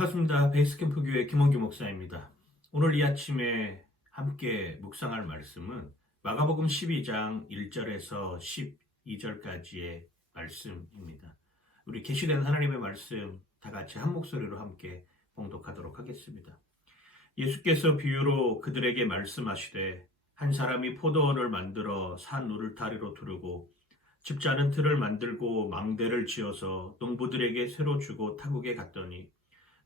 반갑습니다. 베이스캠프 교회 김원규 목사입니다. 오늘 이 아침에 함께 묵상할 말씀은 마가복음 12장 1절에서 12절까지의 말씀입니다. 우리 계시된 하나님의 말씀 다 같이 한 목소리로 함께 봉독하도록 하겠습니다. 예수께서 비유로 그들에게 말씀하시되 한 사람이 포도원을 만들어 산 우르타리로 두르고 집자는 틀을 만들고 망대를 지어서 농부들에게 새로 주고 타국에 갔더니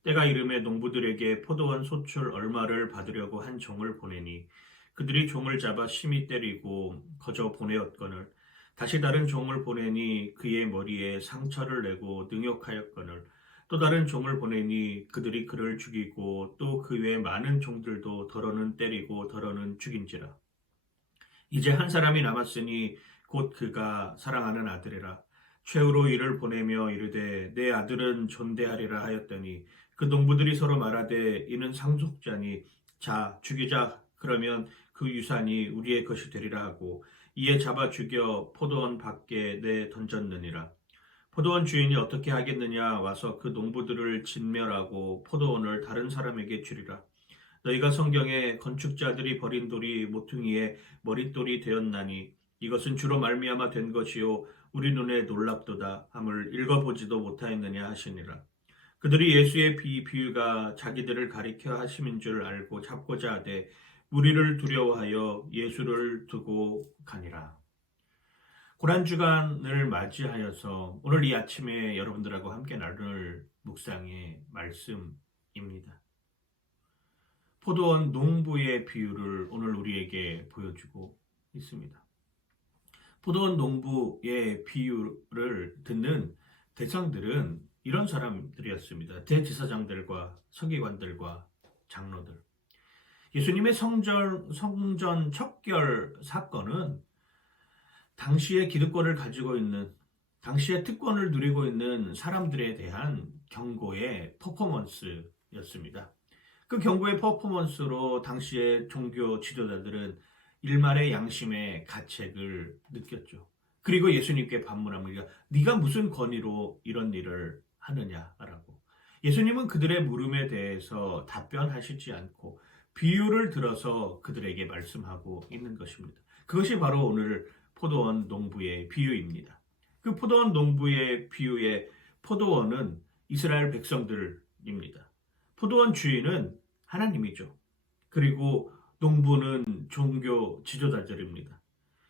때가 이름에 농부들에게 포도원 소출 얼마를 받으려고 한 종을 보내니 그들이 종을 잡아 심히 때리고 거저 보내었거늘 다시 다른 종을 보내니 그의 머리에 상처를 내고 능욕하였거늘 또 다른 종을 보내니 그들이 그를 죽이고 또 그 외 많은 종들도 더러는 때리고 더러는 죽인지라. 이제 한 사람이 남았으니 곧 그가 사랑하는 아들이라. 최후로 이를 보내며 이르되 내 아들은 존대하리라 하였더니 그 농부들이 서로 말하되 이는 상속자니 자 죽이자 그러면 그 유산이 우리의 것이 되리라 하고 이에 잡아 죽여 포도원 밖에 내 던졌느니라. 포도원 주인이 어떻게 하겠느냐 와서 그 농부들을 진멸하고 포도원을 다른 사람에게 주리라. 너희가 성경에 건축자들이 버린 돌이 모퉁이에 머릿돌이 되었나니 이것은 주로 말미암아 된 것이요 우리 눈에 놀랍도다 함을 읽어보지도 못하였느냐 하시니라. 그들이 예수의 비유가 자기들을 가리켜 하심인 줄 알고 잡고자 하되 무리를 두려워하여 예수를 두고 가니라. 고난주간을 맞이하여서 오늘 이 아침에 여러분들하고 함께 나눌 묵상의 말씀입니다. 포도원 농부의 비유를 오늘 우리에게 보여주고 있습니다. 포도원 농부의 비유를 듣는 대상들은 이런 사람들이었습니다. 대제사장들과 서기관들과 장로들. 예수님의 성전 척결 사건은 당시의 기득권을 가지고 있는, 당시의 특권을 누리고 있는 사람들에 대한 경고의 퍼포먼스였습니다. 그 경고의 퍼포먼스로 당시의 종교 지도자들은 일말의 양심의 가책을 느꼈죠. 그리고 예수님께 반문합니다. 네가 무슨 권위로 이런 일을 하느냐라고. 예수님은 그들의 물음에 대해서 답변하시지 않고 비유를 들어서 그들에게 말씀하고 있는 것입니다. 그것이 바로 오늘 포도원 농부의 비유입니다. 그 포도원 농부의 비유의 포도원은 이스라엘 백성들입니다. 포도원 주인은 하나님이죠. 그리고 농부는 종교 지도자들입니다.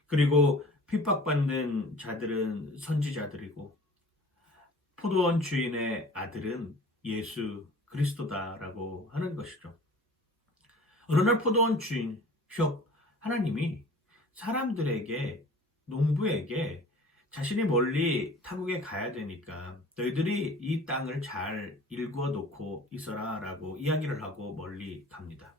그리고 핍박받는 자들은 선지자들이고 포도원 주인의 아들은 예수 그리스도다라고 하는 것이죠. 어느 날 포도원 주인 즉 하나님이 사람들에게 농부에게 자신이 멀리 타국에 가야 되니까 너희들이 이 땅을 잘 일구어 놓고 있어라 라고 이야기를 하고 멀리 갑니다.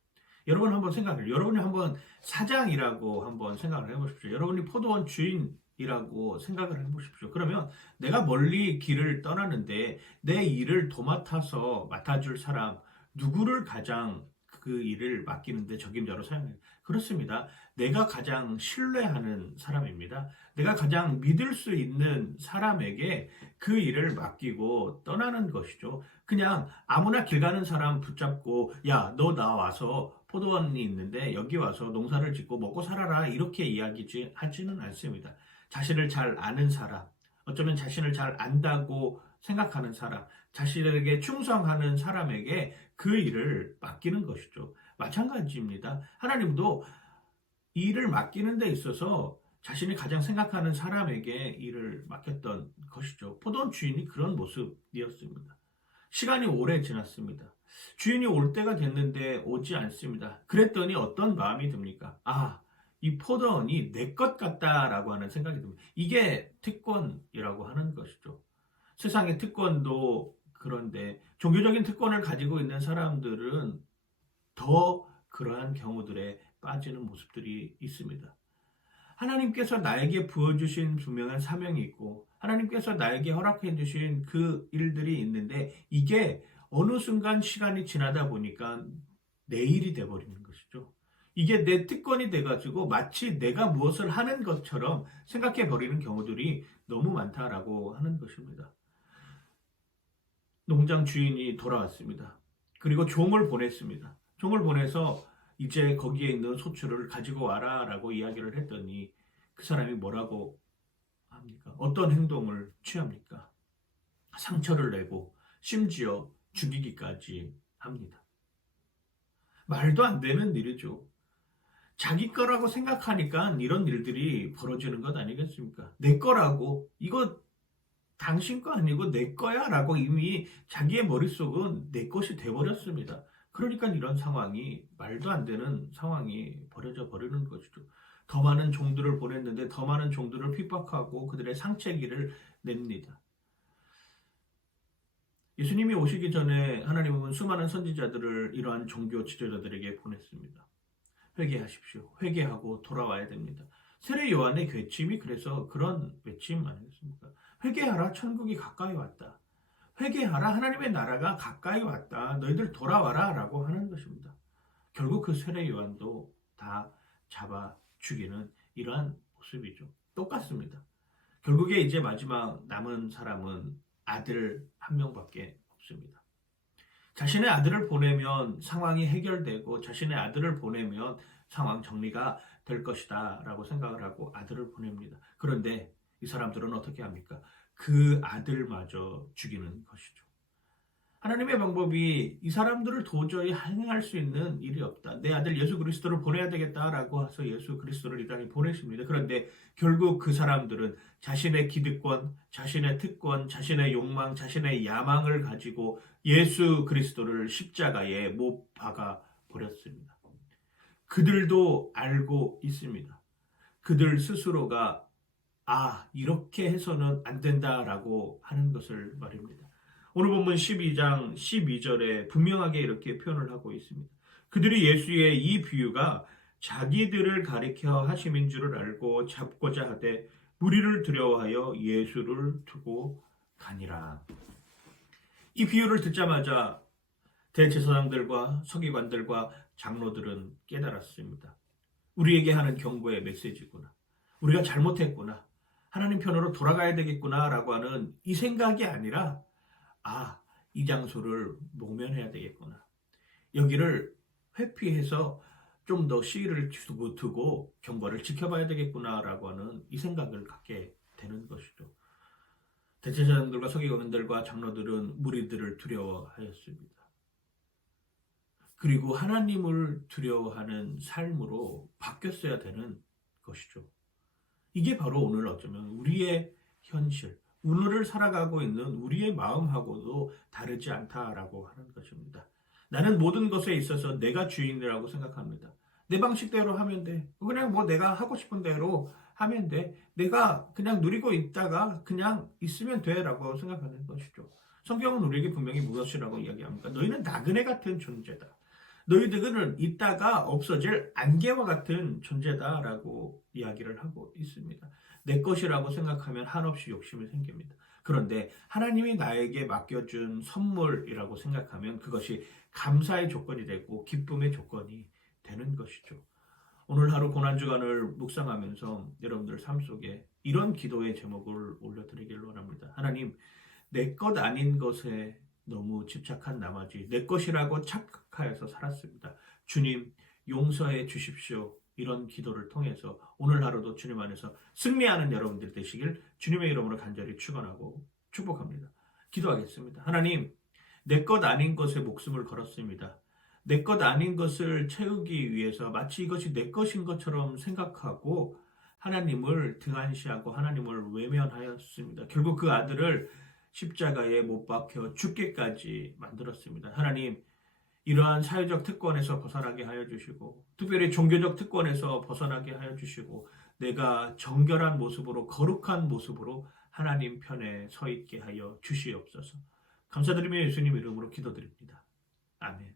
여러분 한번 생각해요. 여러분이 한번 사장이라고 한번 생각을 해보십시오. 여러분이 포도원 주인이라고 생각을 해보십시오. 그러면 내가 멀리 길을 떠나는데 내 일을 도맡아서 맡아줄 사람 누구를 가장 그 일을 맡기는데 적임자로 사용해요? 그렇습니다. 내가 가장 신뢰하는 사람입니다. 내가 가장 믿을 수 있는 사람에게 그 일을 맡기고 떠나는 것이죠. 그냥 아무나 길 가는 사람 붙잡고 야, 너 나 와서 포도원이 있는데 여기 와서 농사를 짓고 먹고 살아라 이렇게 하지는 않습니다. 자신을 잘 아는 사람, 어쩌면 자신을 잘 안다고 생각하는 사람, 자신에게 충성하는 사람에게 그 일을 맡기는 것이죠. 마찬가지입니다. 하나님도 일을 맡기는 데 있어서 자신이 가장 생각하는 사람에게 일을 맡겼던 것이죠. 포도원 주인이 그런 모습이었습니다. 시간이 오래 지났습니다. 주인이 올 때가 됐는데 오지 않습니다. 그랬더니 어떤 마음이 듭니까? 아, 이 포도원이 내 것 같다라고 하는 생각이 듭니다. 이게 특권이라고 하는 것이죠. 세상의 특권도 그런데 종교적인 특권을 가지고 있는 사람들은 더 그러한 경우들에 빠지는 모습들이 있습니다. 하나님께서 나에게 부어주신 분명한 사명이 있고 하나님께서 나에게 허락해 주신 그 일들이 있는데 이게 어느 순간 시간이 지나다 보니까 내 일이 돼버리는 것이죠. 이게 내 특권이 돼가지고 마치 내가 무엇을 하는 것처럼 생각해 버리는 경우들이 너무 많다라고 하는 것입니다. 농장 주인이 돌아왔습니다. 그리고 종을 보냈습니다. 종을 보내서 이제 거기에 있는 소출을 가지고 와라라고 이야기를 했더니 그 사람이 뭐라고 합니까? 어떤 행동을 취합니까? 상처를 내고 심지어 죽이기까지 합니다. 말도 안 되는 일이죠. 자기 거라고 생각하니까 이런 일들이 벌어지는 것 아니겠습니까? 내 거라고, 이거 당신 거 아니고 내 거야 라고 이미 자기의 머릿속은 내 것이 돼버렸습니다. 그러니까 이런 상황이, 말도 안 되는 상황이 벌어져 버리는 것이죠. 더 많은 종들을 보냈는데 더 많은 종들을 핍박하고 그들의 상체기를 냅니다. 예수님이 오시기 전에 하나님은 수많은 선지자들을 이러한 종교 지도자들에게 보냈습니다. 회개하십시오. 회개하고 돌아와야 됩니다. 세례 요한의 외침이 그래서 그런 외침 아니겠습니까? 회개하라, 천국이 가까이 왔다. 회개하라, 하나님의 나라가 가까이 왔다. 너희들 돌아와라 라고 하는 것입니다. 결국 그 세례 요한도 다 잡아 죽이는 이러한 모습이죠. 똑같습니다. 결국에 이제 마지막 남은 사람은 아들 한 명밖에 없습니다. 자신의 아들을 보내면 상황이 해결되고 자신의 아들을 보내면 상황 정리가 될 것이다 라고 생각을 하고 아들을 보냅니다. 그런데 이 사람들은 어떻게 합니까? 그 아들마저 죽이는 것이죠. 하나님의 방법이 이 사람들을 도저히 항행할 수 있는 일이 없다. 내 아들 예수 그리스도를 보내야 되겠다라고 해서 예수 그리스도를 이 땅에 보내십니다. 그런데 결국 그 사람들은 자신의 기득권, 자신의 특권, 자신의 욕망, 자신의 야망을 가지고 예수 그리스도를 십자가에 못 박아 버렸습니다. 그들도 알고 있습니다. 그들 스스로가 이렇게 해서는 안 된다라고 하는 것을 말입니다. 오늘 본문 12장 12절에 분명하게 이렇게 표현을 하고 있습니다. 그들이 예수의 이 비유가 자기들을 가리켜 하심인 줄을 알고 잡고자 하되 무리를 두려워하여 예수를 두고 가니라. 이 비유를 듣자마자 대제사장들과 서기관들과 장로들은 깨달았습니다. 우리에게 하는 경고의 메시지구나. 우리가 잘못했구나. 하나님 편으로 돌아가야 되겠구나 라고 하는 이 생각이 아니라 이 장소를 모면해야 되겠구나. 여기를 회피해서 좀 더 시일을 두고 경과를 지켜봐야 되겠구나라고 하는 이 생각을 갖게 되는 것이죠. 대제사장들과 서기관들과 장로들은 무리들을 두려워하였습니다. 그리고 하나님을 두려워하는 삶으로 바뀌었어야 되는 것이죠. 이게 바로 오늘 어쩌면 우리의 현실, 오늘을 살아가고 있는 우리의 마음하고도 다르지 않다라고 하는 것입니다. 나는 모든 것에 있어서 내가 주인이라고 생각합니다. 내 방식대로 하면 돼. 그냥 내가 하고 싶은 대로 하면 돼. 내가 그냥 누리고 있다가 그냥 있으면 돼 라고 생각하는 것이죠. 성경은 우리에게 분명히 무엇이라고 이야기합니까? 너희는 나그네 같은 존재다. 너희들은 있다가 없어질 안개와 같은 존재다라고 이야기를 하고 있습니다. 내 것이라고 생각하면 한없이 욕심이 생깁니다. 그런데 하나님이 나에게 맡겨준 선물이라고 생각하면 그것이 감사의 조건이 되고 기쁨의 조건이 되는 것이죠. 오늘 하루 고난주간을 묵상하면서 여러분들 삶 속에 이런 기도의 제목을 올려드리길 원합니다. 하나님, 내 것 아닌 것에 너무 집착한 나머지 내 것이라고 착각하여서 살았습니다. 주님, 용서해 주십시오. 이런 기도를 통해서 오늘 하루도 주님 안에서 승리하는 여러분들 되시길 주님의 이름으로 간절히 축원하고 축복합니다. 기도하겠습니다. 하나님, 내 것 아닌 것에 목숨을 걸었습니다. 내 것 아닌 것을 채우기 위해서 마치 이것이 내 것인 것처럼 생각하고 하나님을 등한시하고 하나님을 외면하였습니다. 결국 그 아들을 십자가에 못 박혀 죽게까지 만들었습니다. 하나님, 이러한 사회적 특권에서 벗어나게 하여 주시고 특별히 종교적 특권에서 벗어나게 하여 주시고 내가 정결한 모습으로 거룩한 모습으로 하나님 편에 서 있게 하여 주시옵소서. 감사드리며 예수님 이름으로 기도드립니다. 아멘.